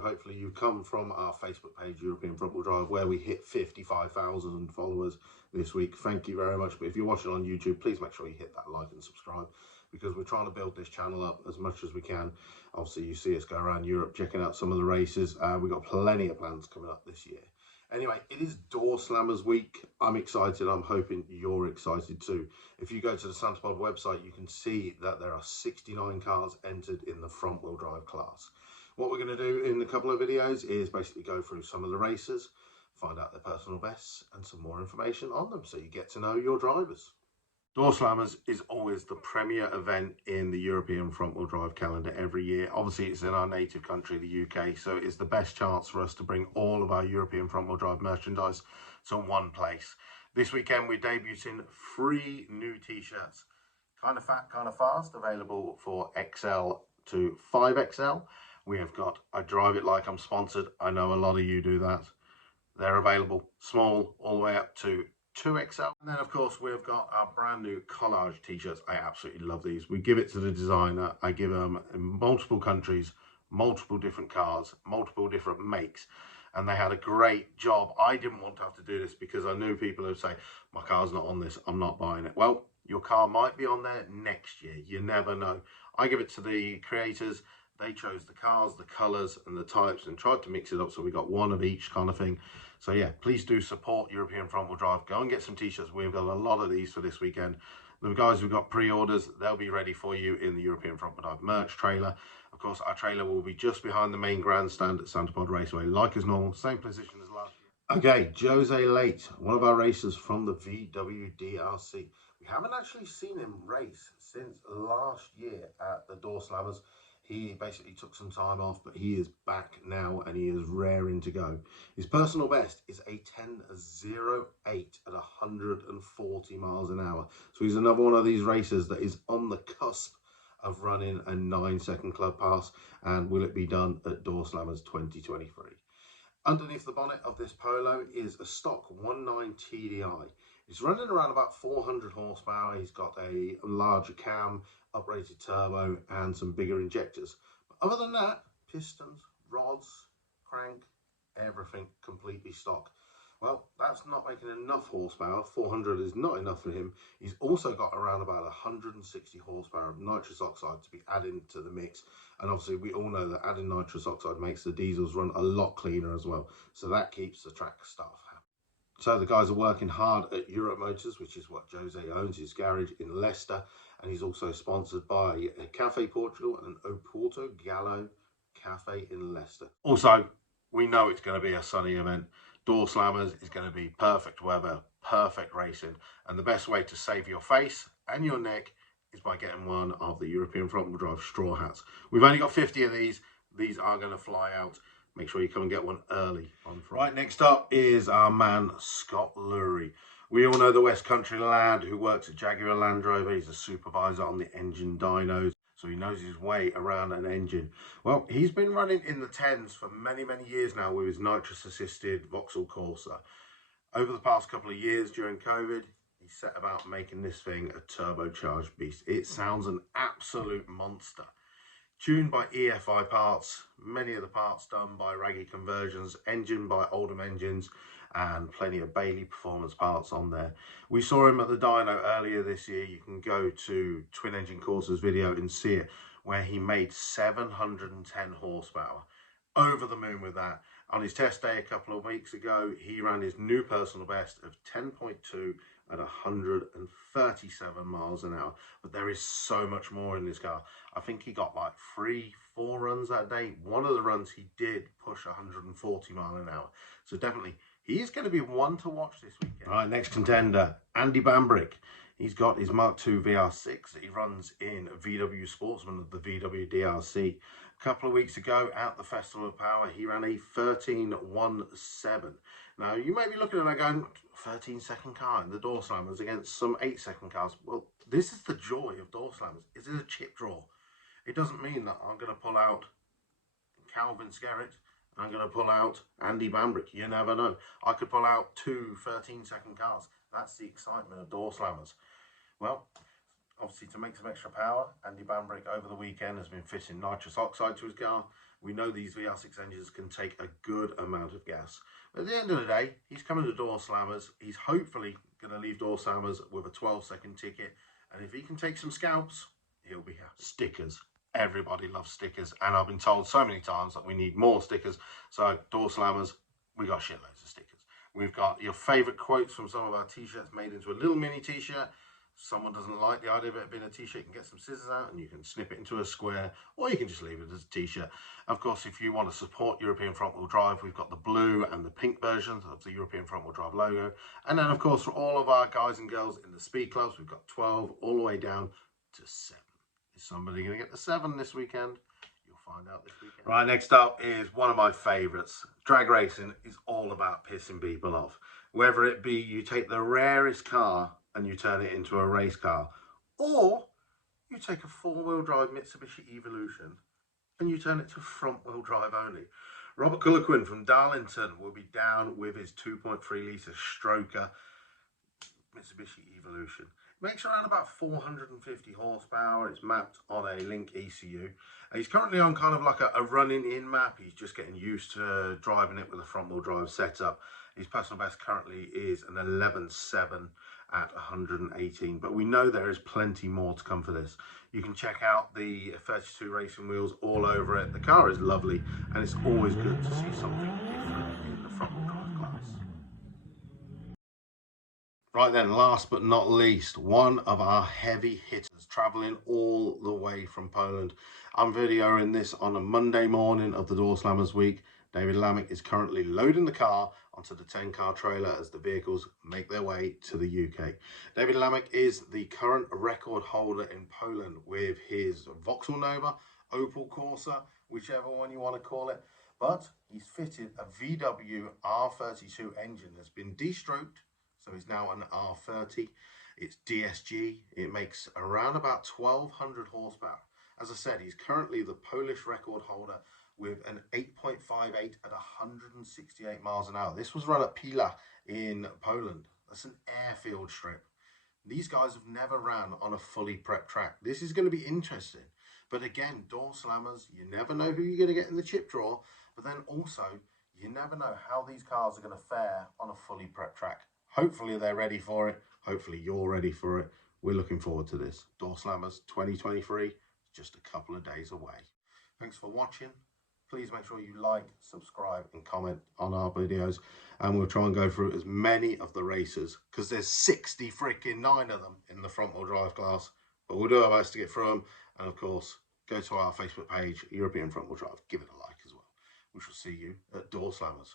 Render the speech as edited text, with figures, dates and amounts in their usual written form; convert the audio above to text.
hopefully you come from our Facebook page, European Front Wheel Drive, where we hit 55,000 followers this week. Thank you very much. But if you're watching on YouTube, please make sure you hit that like and subscribe, because we're trying to build this channel up as much as we can. Obviously, you see us go around Europe checking out some of the races. We've got plenty of plans coming up this year. Anyway, it is Doorslammers week. I'm excited. I'm hoping you're excited too. If you go to the Santapod website, you can see that there are 69 cars entered in the front wheel drive class. What we're going to do in a couple of videos is basically go through some of the races, find out their personal bests and some more information on them so you get to know your drivers. Doorslammers is always the premier event in the European front wheel drive calendar every year. Obviously, it's in our native country, the UK, so it's the best chance for us to bring all of our European front wheel drive merchandise to one place. This weekend, we're debuting 3 new t-shirts, kind of fat, kind of fast, available for XL to 5XL. We have got I Drive It Like I'm Sponsored. I know a lot of you do that. They're available small all the way up to 2XL. And then of course we've got our brand new collage t-shirts. I absolutely love these. We give it to the designer. I give them in multiple countries, multiple different cars, multiple different makes, and they had a great job. I didn't want to have to do this because I knew people who say, my car's not on this, I'm not buying it. Well, your car might be on there next year. You never know. I give it to the creators. They chose the cars, the colours and the types and tried to mix it up so we got one of each kind of thing. So yeah, please do support European Front Wheel Drive. Go and get some t-shirts. We've got a lot of these for this weekend. The guys who've got pre-orders, they'll be ready for you in the European Front Wheel Drive merch trailer. Of course, our trailer will be just behind the main grandstand at Santapod Raceway, like as normal, same position as last year. Okay, Jose Late, one of our racers from the FWD. We haven't actually seen him race since last year at the Doorslammers. He basically took some time off, but he is back now and he is raring to go. His personal best is a 10.08 at 140 miles an hour. So he's another one of these racers that is on the cusp of running a 9-second club pass. And will it be done at Doorslammers 2023? Underneath the bonnet of this Polo is a stock 19 TDI. It's running around about 400 horsepower. He's got a larger cam, uprated turbo and some bigger injectors. But other than that, pistons, rods, crank, everything completely stock. Well, that's not making enough horsepower. 400 is not enough for him. He's also got around about 160 horsepower of nitrous oxide to be added to the mix. And obviously we all know that adding nitrous oxide makes the diesels run a lot cleaner as well. So that keeps the track staff happy. So the guys are working hard at Europe Motors, which is what Jose owns, his garage in Leicester. And he's also sponsored by Cafe Portugal and Oporto Gallo Cafe in Leicester. Also, we know it's going to be a sunny event. Doorslammers is going to be perfect weather, perfect racing. And the best way to save your face and your neck is by getting one of the European Front Wheel Drive straw hats. We've only got 50 of these. These are going to fly out. Make sure you come and get one early on Friday. Right, next up is our man, Scott Lurie. We all know the West Country lad who works at Jaguar Land Rover. He's a supervisor on the engine dynos, so he knows his way around an engine. Well, he's been running in the 10s for many, many years now with his nitrous-assisted Vauxhall Corsa. Over the past couple of years during COVID, he set about making this thing a turbocharged beast. It sounds an absolute monster. Tuned by EFI parts, many of the parts done by Raggy Conversions, engine by Oldham Engines, and plenty of Bailey Performance parts on there. We saw him at the dyno earlier this year. You can go to Twin Engine Corsa's video and see it, where he made 710 horsepower. Over the moon with that. On his test day a couple of weeks ago, he ran his new personal best of 10.2 at 137 miles an hour. But there is so much more in this car. I think he got like 3-4 runs that day. One of the runs he did push 140 miles an hour. So definitely, he is going to be one to watch this weekend. All right, next contender, Andy Bambrick. He's got his Mark II VR6 that he runs in VW Sportsman of the VW DRC. A couple of weeks ago at the Festival of Power, he ran a 13.17. Now, you may be looking at it going, 13-second car in the Doorslammers against some 8-second cars. Well, this is the joy of Doorslammers. It's a chip draw. It doesn't mean that I'm going to pull out Calvin Skerritt. I'm going to pull out Andy Bambrick. You never know. I could pull out 2 13-second cars. That's the excitement of Doorslammers. Well, obviously to make some extra power, Andy Bambrick over the weekend has been fitting nitrous oxide to his car. We know these VR6 engines can take a good amount of gas. At the end of the day, he's coming to Doorslammers. He's hopefully going to leave Doorslammers with a 12-second ticket. And if he can take some scalps, he'll be happy. Stickers. Everybody loves stickers. And I've been told so many times that we need more stickers. So Doorslammers, we got shitloads of stickers. We've got your favourite quotes from some of our t-shirts made into a little mini t-shirt. Someone doesn't like the idea of it being a t-shirt, you can get some scissors out and you can snip it into a square, or you can just leave it as a t-shirt. Of course, if you want to support European front wheel drive, we've got the blue and the pink versions of the European front wheel drive logo. And then of course, for all of our guys and girls in the speed clubs, we've got 12 all the way down to 7. Is somebody going to get the 7 this weekend? You'll find out this weekend. Right, next up is one of my favourites. Drag racing is all about pissing people off. Whether it be you take the rarest car and you turn it into a race car, or you take a 4-wheel drive Mitsubishi Evolution and you turn it to front-wheel drive only. Robert Cullerquin from Darlington will be down with his 2.3 litre stroker Mitsubishi Evolution. It makes around about 450 horsepower. It's mapped on a Link ECU. He's currently on kind of like a running-in map. He's just getting used to driving it with a front-wheel drive setup. His personal best currently is an 11.7 at 118, but we know there is plenty more to come for this. You can check out the 32 racing wheels all over it. The car is lovely, and it's always good to see something different in the front-wheel drive class. Right then, last but not least, one of our heavy hitters traveling all the way from Poland. I'm videoing this on a Monday morning of the Doorslammers week. David Lameck is currently loading the car onto the 10-car trailer as the vehicles make their way to the UK. David Lameck is the current record holder in Poland with his Vauxhall Nova, Opel Corsa, whichever one you want to call it. But he's fitted a VW R32 engine that's been de-stroked, so it's now an R30. It's DSG. It makes around about 1,200 horsepower. As I said, he's currently the Polish record holder with an 8.58 at 168 miles an hour. This was run at Pila in Poland. That's an airfield strip. These guys have never ran on a fully prepped track. This is going to be interesting. But again, Doorslammers, you never know who you're going to get in the chip draw. But then also, you never know how these cars are going to fare on a fully prepped track. Hopefully they're ready for it. Hopefully you're ready for it. We're looking forward to this. Doorslammers 2023, just a couple of days away. Thanks for watching. Please make sure you like, subscribe and comment on our videos, and we'll try and go through as many of the races, because there's 69 of them in the front wheel drive class, but we'll do our best to get through them. And of course, go to our Facebook page, European Front Wheel Drive, give it a like as well. We shall see you at Doorslammers.